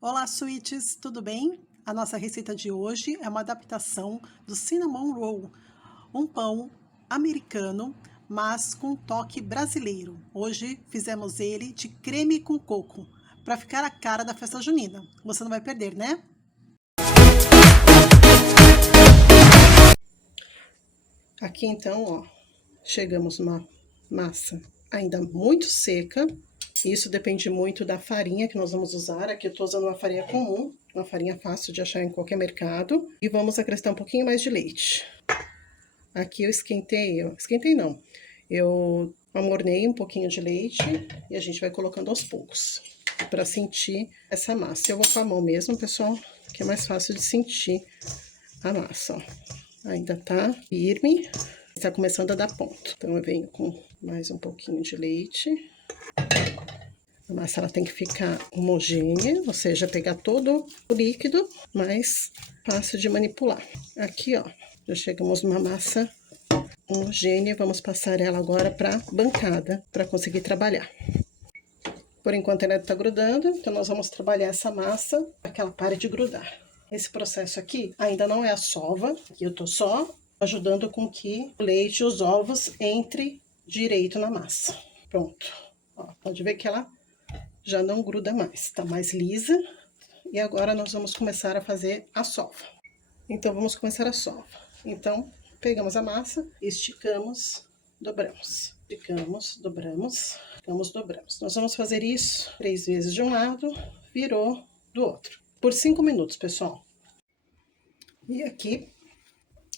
Olá, sweets, tudo bem? A nossa receita de hoje é uma adaptação do Cinnamon Roll, um pão americano, mas com um toque brasileiro. Hoje fizemos ele de creme com coco, para ficar a cara da festa junina. Você não vai perder, né? Aqui então, ó, chegamos numa massa ainda muito seca. Isso depende muito da farinha que nós vamos usar. Aqui eu tô usando uma farinha comum, uma farinha fácil de achar em qualquer mercado. E vamos acrescentar um pouquinho mais de leite. Aqui eu esquentei não, eu amornei um pouquinho de leite e a gente vai colocando aos poucos para sentir essa massa. Eu vou com a mão mesmo, pessoal, que é mais fácil de sentir a massa, ó. Ainda tá firme, está começando a dar ponto. Então eu venho com mais um pouquinho de leite. A massa ela tem que ficar homogênea, ou seja, pegar todo o líquido, mas fácil de manipular. Aqui, ó, já chegamos numa massa homogênea, vamos passar ela agora para bancada, para conseguir trabalhar. Por enquanto ela está grudando, então nós vamos trabalhar essa massa para que ela pare de grudar. Esse processo aqui ainda não é a sova, eu tô só ajudando com que o leite e os ovos entrem direito na massa. Pronto, ó, pode ver que ela já não gruda mais, tá mais lisa. E agora nós vamos começar a fazer a sova. Então vamos começar a sova. Então pegamos a massa, esticamos, dobramos. Esticamos, dobramos, esticamos, dobramos. Nós vamos fazer isso 3 vezes de um lado, virou do outro. Por 5 minutos, pessoal. E aqui,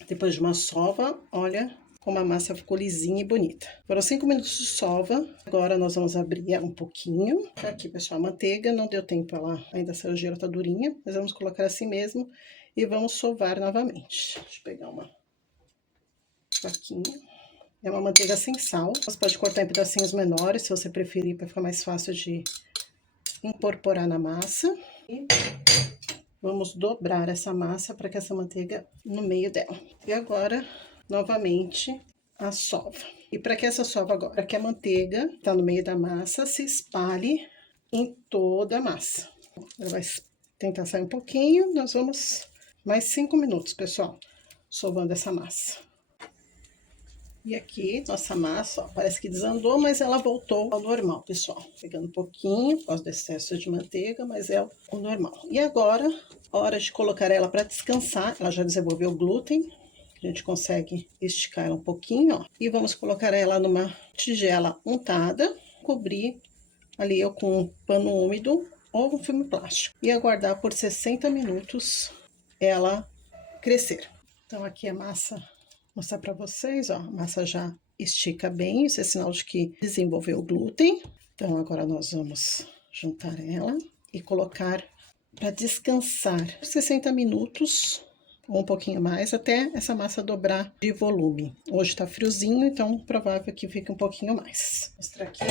depois de uma sova, olha como a massa ficou lisinha e bonita. Foram 5 minutos de sova. Agora nós vamos abrir ela um pouquinho. Aqui, pessoal, a manteiga não deu tempo, ela ainda saiu gelo, tá durinha. Mas vamos colocar assim mesmo e vamos sovar novamente. Deixa eu pegar uma faquinha. É uma manteiga sem sal. Você pode cortar em pedacinhos menores, se você preferir, para ficar mais fácil de incorporar na massa. E vamos dobrar essa massa para que essa manteiga no meio dela. E agora, novamente, a sova. E para que essa sova agora? Para que a manteiga que tá no meio da massa se espalhe em toda a massa. Ela vai tentar sair um pouquinho. Nós vamos mais 5 minutos, pessoal, sovando essa massa. E aqui, nossa massa, ó, parece que desandou, mas ela voltou ao normal, pessoal. Pegando um pouquinho, por causa do excesso de manteiga, mas é o normal. E agora, hora de colocar ela para descansar. Ela já desenvolveu o glúten. A gente consegue esticar ela um pouquinho, ó. E vamos colocar ela numa tigela untada, cobrir ali eu com um pano úmido ou um filme plástico. E aguardar por 60 minutos ela crescer. Então aqui a massa... mostrar para vocês, ó, a massa já estica bem, isso é sinal de que desenvolveu o glúten. Então, agora nós vamos juntar ela e colocar para descansar 60 minutos ou um pouquinho mais, até essa massa dobrar de volume. Hoje tá friozinho, então provável que fique um pouquinho mais. Vou mostrar aqui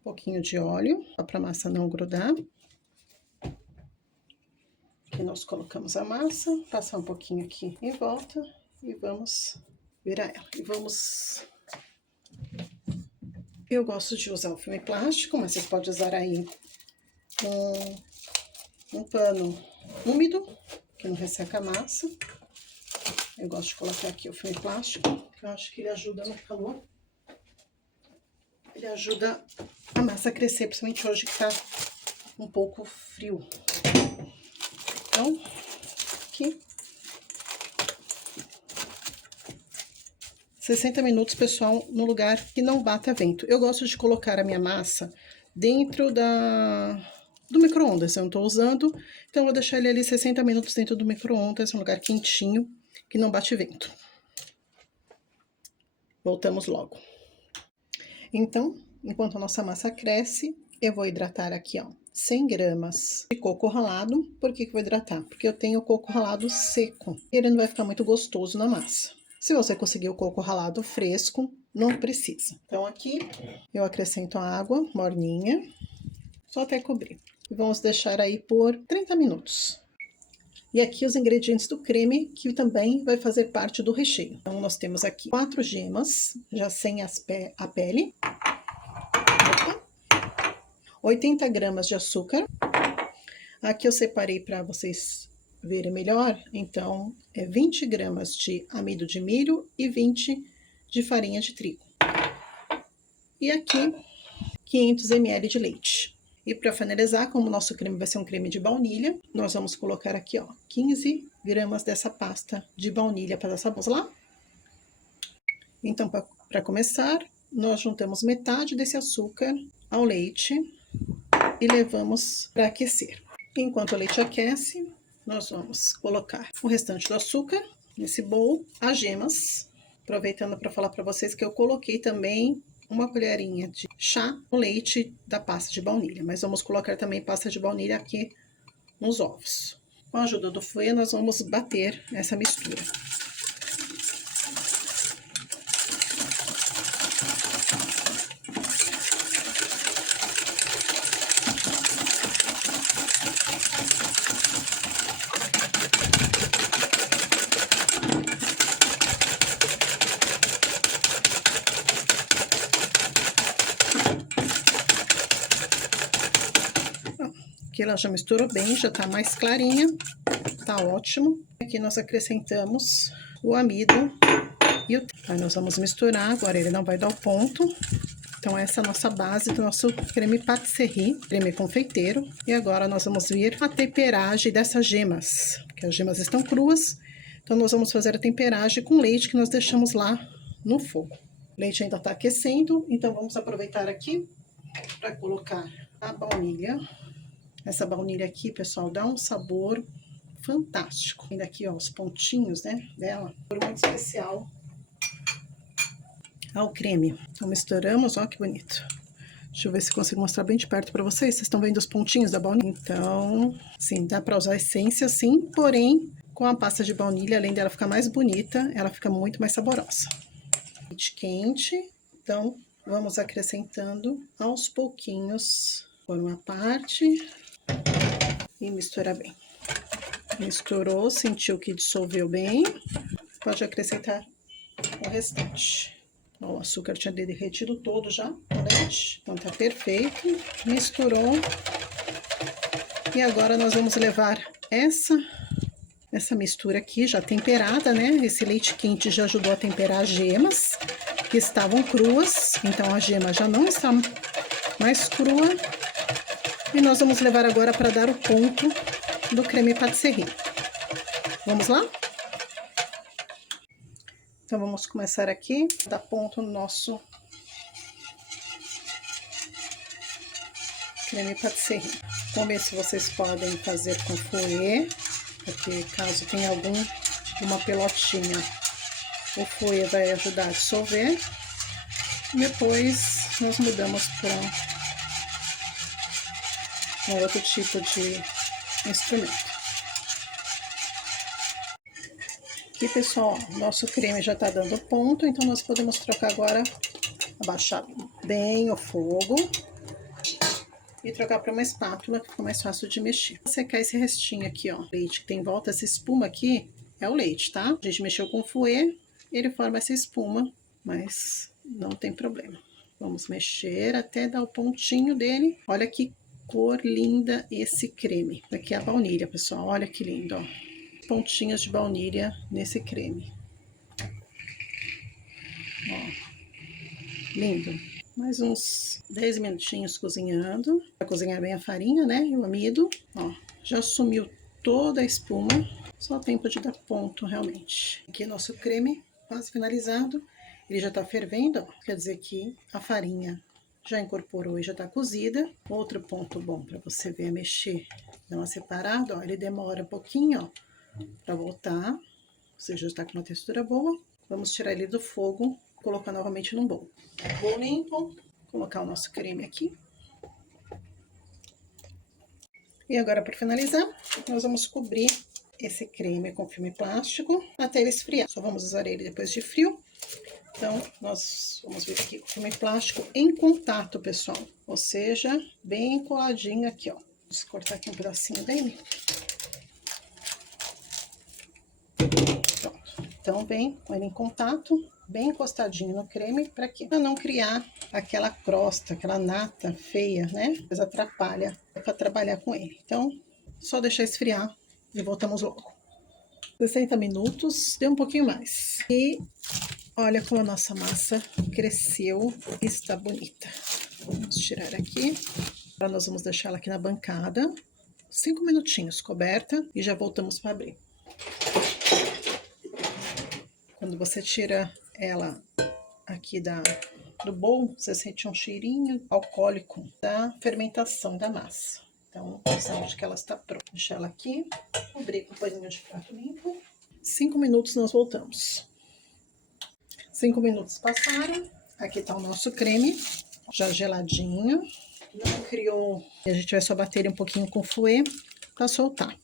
um pouquinho de óleo, só para a massa não grudar. Aqui nós colocamos a massa, passar um pouquinho aqui em volta. E vamos virar ela. E vamos... eu gosto de usar o filme plástico, mas você pode usar aí um pano úmido, que não resseca a massa. Eu gosto de colocar aqui o filme plástico, que eu acho que ele ajuda no calor. Ele ajuda a massa a crescer, principalmente hoje que tá um pouco frio. Então, aqui... 60 minutos, pessoal, no lugar que não bata vento. Eu gosto de colocar a minha massa dentro do micro-ondas. Eu não tô usando, então eu vou deixar ele ali 60 minutos dentro do micro-ondas, um lugar quentinho, que não bate vento. Voltamos logo. Então, enquanto a nossa massa cresce, eu vou hidratar aqui, ó, 100 gramas de coco ralado. Por que que eu vou hidratar? Porque eu tenho o coco ralado seco. Ele não vai ficar muito gostoso na massa. Se você conseguir o coco ralado fresco, não precisa. Então, aqui eu acrescento a água morninha, só até cobrir. E vamos deixar aí por 30 minutos. E aqui os ingredientes do creme, que também vai fazer parte do recheio. Então, nós temos aqui 4 gemas, já sem a pele. 80 gramas de açúcar, Aqui eu separei para vocês verem melhor, então é 20 gramas de amido de milho e 20 de farinha de trigo. E aqui 500 ml de leite. E para finalizar, como o nosso creme vai ser um creme de baunilha, nós vamos colocar aqui, ó, 15 gramas dessa pasta de baunilha para essa bolsa lá. Então, para começar, nós juntamos metade desse açúcar ao leite e levamos para aquecer. Enquanto o leite aquece, nós vamos colocar o restante do açúcar nesse bowl, as gemas, aproveitando para falar para vocês que eu coloquei também uma colherinha de chá no leite da pasta de baunilha, mas vamos colocar também pasta de baunilha aqui nos ovos. Com a ajuda do fouet, nós vamos bater essa mistura. Aqui ela já misturou bem, já tá mais clarinha, tá ótimo. Aqui nós acrescentamos o amido e o... Aí nós vamos misturar, agora ele não vai dar o ponto. Então essa é a nossa base do nosso creme patisserie, creme confeiteiro. E agora nós vamos vir a temperagem dessas gemas, que as gemas estão cruas. Então nós vamos fazer a temperagem com leite que nós deixamos lá no fogo. O leite ainda tá aquecendo, então vamos aproveitar aqui para colocar a baunilha. Essa baunilha aqui, pessoal, dá um sabor fantástico. Ainda aqui, ó, os pontinhos, né, dela, por muito especial ao creme. Então, misturamos, ó, que bonito. Deixa eu ver se consigo mostrar bem de perto pra vocês. Vocês estão vendo os pontinhos da baunilha? Então, sim, dá pra usar essência, sim, porém, com a pasta de baunilha, além dela ficar mais bonita, ela fica muito mais saborosa. Leite quente, então, vamos acrescentando aos pouquinhos por uma parte e misturar bem. Misturou, sentiu que dissolveu bem, pode acrescentar o restante. Ó, o açúcar tinha derretido todo já no leite, então tá perfeito. Misturou. E agora nós vamos levar essa mistura aqui já temperada, né? Esse leite quente já ajudou a temperar as gemas, que estavam cruas, então a gema já não está mais crua. E nós vamos levar agora para dar o ponto do creme patisserie. Vamos lá? Então, vamos começar aqui, dar ponto no nosso creme patisserie. Vamos ver se vocês podem fazer com fouet, porque caso tenha uma pelotinha, o fouet vai ajudar a dissolver. Depois, nós mudamos para um outro tipo de instrumento. Aqui, pessoal, nosso creme já tá dando ponto, então nós podemos trocar agora, abaixar bem o fogo e trocar para uma espátula, que fica mais fácil de mexer. Secar esse restinho aqui, ó, leite que tem em volta, essa espuma aqui é o leite, tá? A gente mexeu com o fouet, ele forma essa espuma, mas não tem problema. Vamos mexer até dar o pontinho dele. Olha que cor linda esse creme. Aqui é a baunilha, pessoal, olha que lindo, ó. Pontinhos de baunilha nesse creme. Ó, lindo. Mais uns 10 minutinhos cozinhando. Para cozinhar bem a farinha, né? E o amido. Ó, já sumiu toda a espuma. Só tempo de dar ponto, realmente. Aqui nosso creme quase finalizado. Ele já tá fervendo, ó. Quer dizer que a farinha já incorporou e já tá cozida. Outro ponto bom para você ver mexer, dar uma separada, ó. Ele demora um pouquinho, ó, para voltar, ou seja, está com uma textura boa. Vamos tirar ele do fogo, colocar novamente num bowl. Bowl limpo, colocar o nosso creme aqui. E agora, para finalizar, nós vamos cobrir esse creme com filme plástico até ele esfriar. Só vamos usar ele depois de frio. Então, nós vamos vir aqui com filme plástico em contato, pessoal. Ou seja, bem coladinho aqui, ó. Vamos cortar aqui um pedacinho dele. Então, vem com ele em contato, bem encostadinho no creme, para quê? Para não criar aquela crosta, aquela nata feia, né? Mas atrapalha para trabalhar com ele. Então, só deixar esfriar e voltamos logo. 60 minutos, deu um pouquinho mais. E olha como a nossa massa cresceu e está bonita. Vamos tirar aqui. Agora nós vamos deixar ela aqui na bancada, 5 minutinhos coberta e já voltamos para abrir. Quando você tira ela aqui do bowl, você sente um cheirinho alcoólico da fermentação da massa. Então, pensamos que ela está pronta. Deixar ela aqui, cobrir com paninho de prato limpo. 5 minutos nós voltamos. 5 minutos passaram. Aqui está o nosso creme, já geladinho. Não criou. A gente vai só bater um pouquinho com fouet para soltar.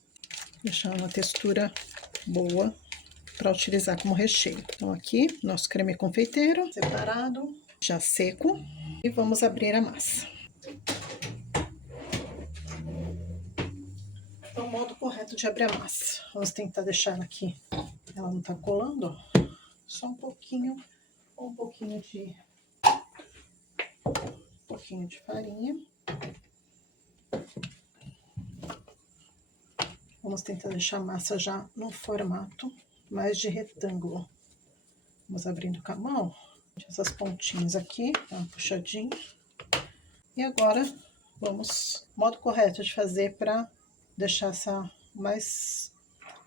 Deixar uma textura boa para utilizar como recheio. Então, aqui, nosso creme confeiteiro separado, já seco. E vamos abrir a massa. Então, o modo correto de abrir a massa. Vamos tentar deixar ela aqui. Ela não tá colando, ó. Só um pouquinho de farinha. Vamos tentar deixar a massa já no formato mais de retângulo. Vamos abrindo com a mão, essas pontinhas aqui, uma puxadinha. E agora, vamos, modo correto de fazer para deixar essa mais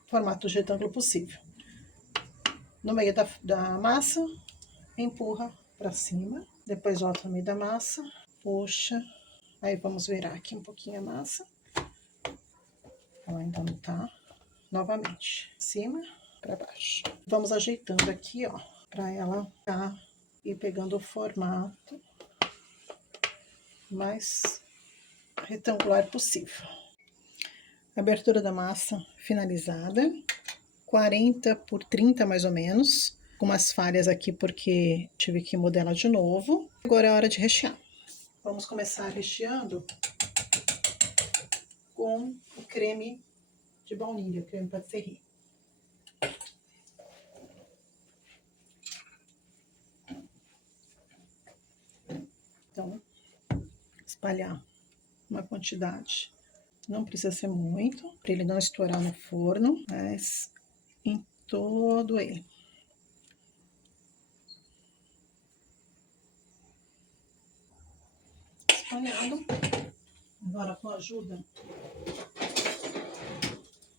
formato de retângulo possível. No meio da massa, empurra para cima, depois volta no meio da massa, puxa, aí vamos virar aqui um pouquinho a massa. Ela ainda não tá. Novamente, cima para baixo. Vamos ajeitando aqui, ó, para ela tá e pegando o formato mais retangular possível. Abertura da massa finalizada, 40 por 30 mais ou menos, com umas falhas aqui porque tive que modelar de novo. Agora é hora de rechear. Vamos começar recheando com o creme de baunilha, creme patisserie. Então, espalhar uma quantidade, não precisa ser muito, para ele não estourar no forno, mas em todo ele. Espalhado. Agora, com a ajuda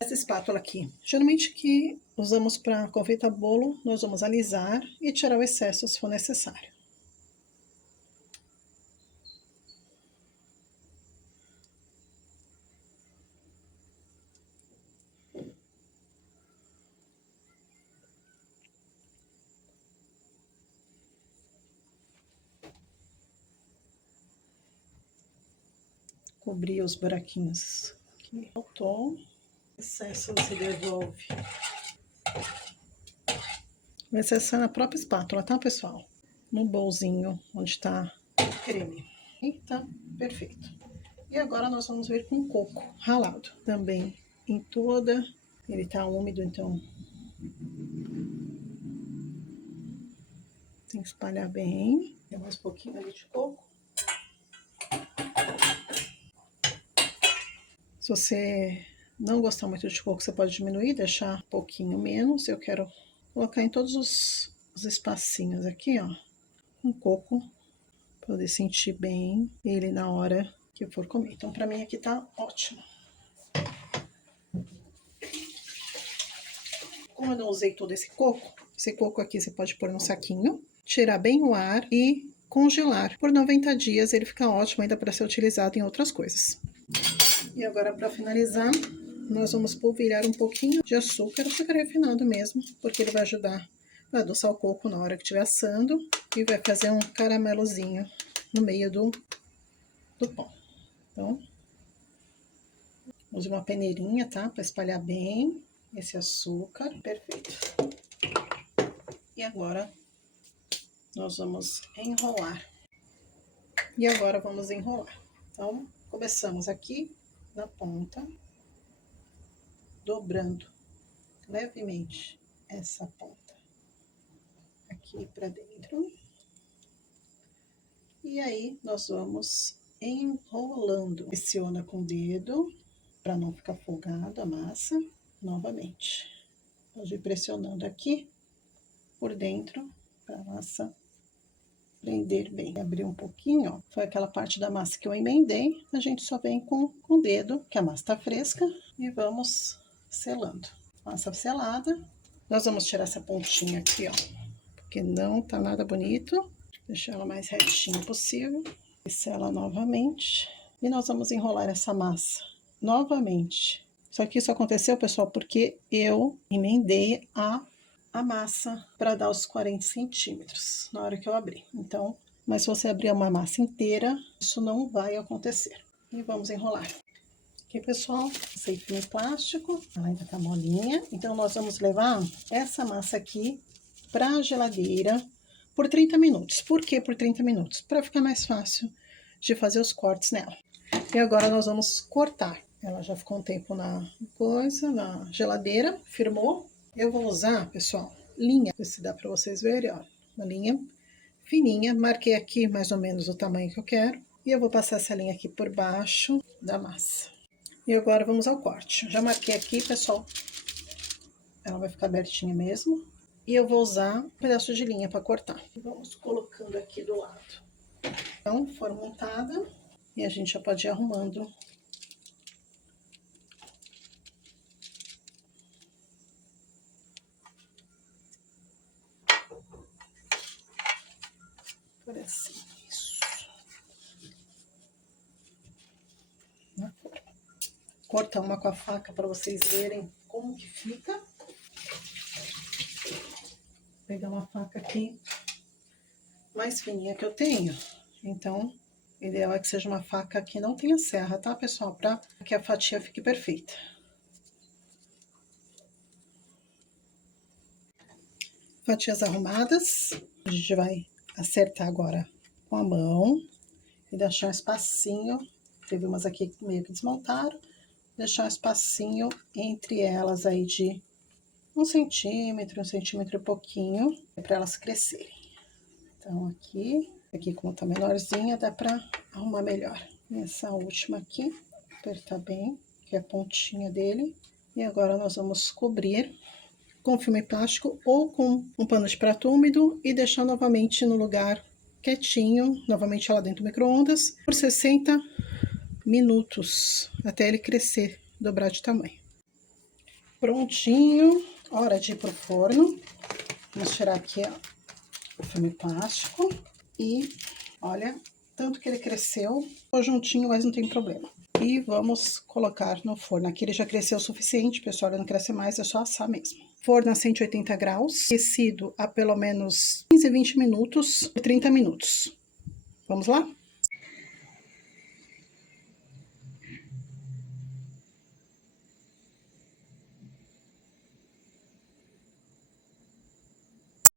dessa espátula aqui, geralmente que usamos para confeitar bolo, nós vamos alisar e tirar o excesso se for necessário. Cobrir os buraquinhos que faltou. Excesso você devolve. O excesso é na própria espátula, tá, pessoal? No bolzinho onde tá o creme. E tá perfeito. E agora nós vamos ver com coco ralado. Também em toda. Ele tá úmido, então tem que espalhar bem. Tem mais um pouquinho ali de coco. Se você não gostar muito de coco, você pode diminuir, deixar um pouquinho menos. Eu quero colocar em todos os espacinhos aqui, ó, um coco, para poder sentir bem ele na hora que eu for comer. Então, para mim aqui tá ótimo. Como eu não usei todo esse coco aqui você pode pôr no saquinho, tirar bem o ar e congelar. Por 90 dias ele fica ótimo ainda para ser utilizado em outras coisas. E agora, para finalizar, nós vamos polvilhar um pouquinho de açúcar refinado mesmo, porque ele vai ajudar a adoçar o coco na hora que estiver assando e vai fazer um caramelozinho no meio do pão. Então, use uma peneirinha, tá? Para espalhar bem esse açúcar. Perfeito. E agora, nós vamos enrolar. E agora, vamos enrolar. Então, começamos aqui na ponta, dobrando levemente essa ponta aqui para dentro. E aí, nós vamos enrolando. Pressiona com o dedo para não ficar folgado a massa. Novamente, pode ir pressionando aqui por dentro para a massa prender bem. Abrir um pouquinho, ó, foi aquela parte da massa que eu emendei, a gente só vem com o dedo, que a massa tá fresca, e vamos selando. Massa selada, nós vamos tirar essa pontinha aqui, ó, porque não tá nada bonito. Deixar ela mais retinha possível. E sela novamente. E nós vamos enrolar essa massa novamente. Só que isso aconteceu, pessoal, porque eu emendei a massa para dar os 40 centímetros na hora que eu abri. Então, mas se você abrir uma massa inteira, isso não vai acontecer. E vamos enrolar. Aqui, pessoal, esse filme plástico, ela ainda tá molinha. Então, nós vamos levar essa massa aqui para a geladeira por 30 minutos. Por que por 30 minutos? Para ficar mais fácil de fazer os cortes nela. E agora nós vamos cortar. Ela já ficou um tempo na geladeira, firmou. Eu vou usar, pessoal, linha, se dá para vocês verem, ó, uma linha fininha. Marquei aqui mais ou menos o tamanho que eu quero. E eu vou passar essa linha aqui por baixo da massa. E agora vamos ao corte. Já marquei aqui, pessoal. Ela vai ficar abertinha mesmo. E eu vou usar um pedaço de linha para cortar. Vamos colocando aqui do lado. Então, for montada. E a gente já pode ir arrumando. Por assim, isso. Na forma. Cortar uma com a faca para vocês verem como que fica. Vou pegar uma faca aqui mais fininha que eu tenho. Então, o ideal é que seja uma faca que não tenha serra, tá, pessoal? Para que a fatia fique perfeita. Fatias arrumadas, a gente vai acertar agora com a mão e deixar um espacinho. Teve umas aqui que meio que desmontaram. Deixar um espacinho entre elas aí de 1 centímetro e pouquinho, para elas crescerem. Então, aqui como tá menorzinha, dá para arrumar melhor. Essa última aqui, apertar bem, que é a pontinha dele. E agora nós vamos cobrir com filme plástico ou com um pano de prato úmido e deixar novamente no lugar quietinho, novamente lá dentro do micro-ondas, por 60 minutos, até ele crescer, dobrar de tamanho. Prontinho, hora de ir pro forno. Vamos tirar aqui, ó, o filme plástico e olha, tanto que ele cresceu, ficou juntinho, mas não tem problema. E vamos colocar no forno. Aqui ele já cresceu o suficiente, pessoal, ele não cresce mais, é só assar mesmo. Forno a 180 graus, aquecido a pelo menos 15, 20 minutos, por 30 minutos. Vamos lá?